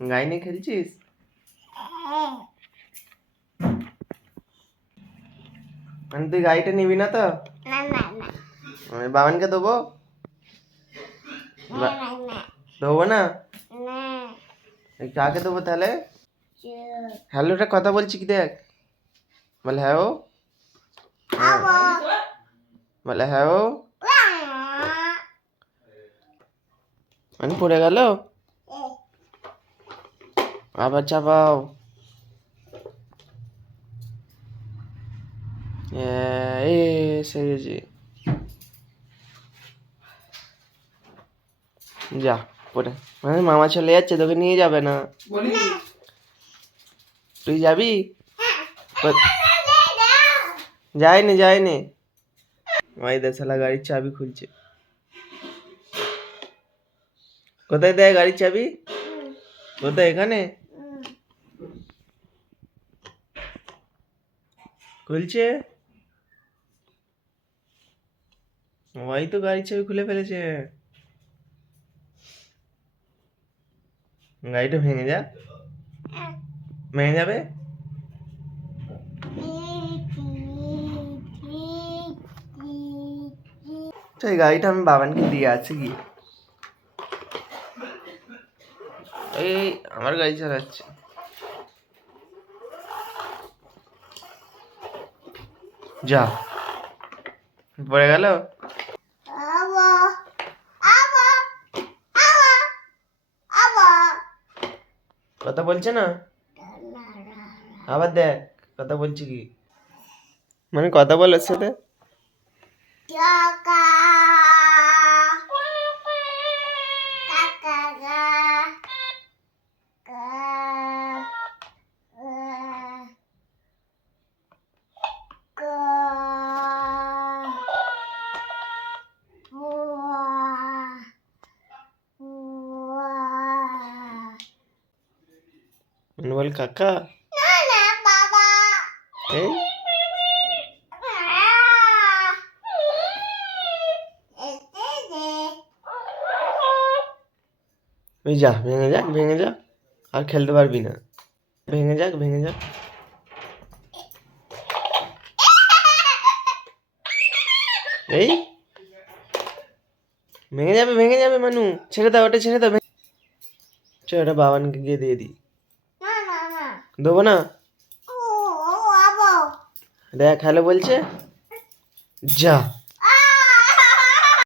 গাই নিয়ে খেলছিস? মানে তুই গাড়িটা নিবি না তো? আমি বাবানকে দেবো? দেবো না? কাকে দেবো তাহলে? হ্যালোটা কথা বলছি কি দেখ, বলে হ্যাঁ ও, বলে হ্যাঁ ও, মানে পড়ে গেল, আবার চাপাও। সেরেছি, যা পড়ে, মানে মামা চলে যাচ্ছে, তোকে নিয়ে যাবে না? তুই যাবি? যায়নি যায়নি, ওই দেশালা গাড়ির চাবি খুলছে। কোথায় দেয় গাড়ির চাবি? কোথায়? এখানে খুলছে, ওই তো গাড়ির চাবি খুলে ফেলেছে। গাড়িটা ভেঙে যা, ভেঙে যাবে। এই গাড়িটা আমি বাবানকে দিয়ে আছি গিয়ে। এই আমার গাড়ি চালাচ্ছে, যা পড়ে গেল। কথা বলছে না, আবার দেখ কথা বলছি কি, মানে কথা বল ওর সাথে। মানে বল কাকা। এই ওই যা, ভেঙে যাক ভেঙে যাক, আর খেলতে পারবি না, ভেঙে যাক ভেঙে যাক। এই ভেঙে যাবে মানু, ছেড়ে দাও ওটা, ছেড়ে দাও। চল ওটা বাবানকে গিয়ে দিয়ে দিই। দেবো না, দেখ হ্যালো বলছে, যা।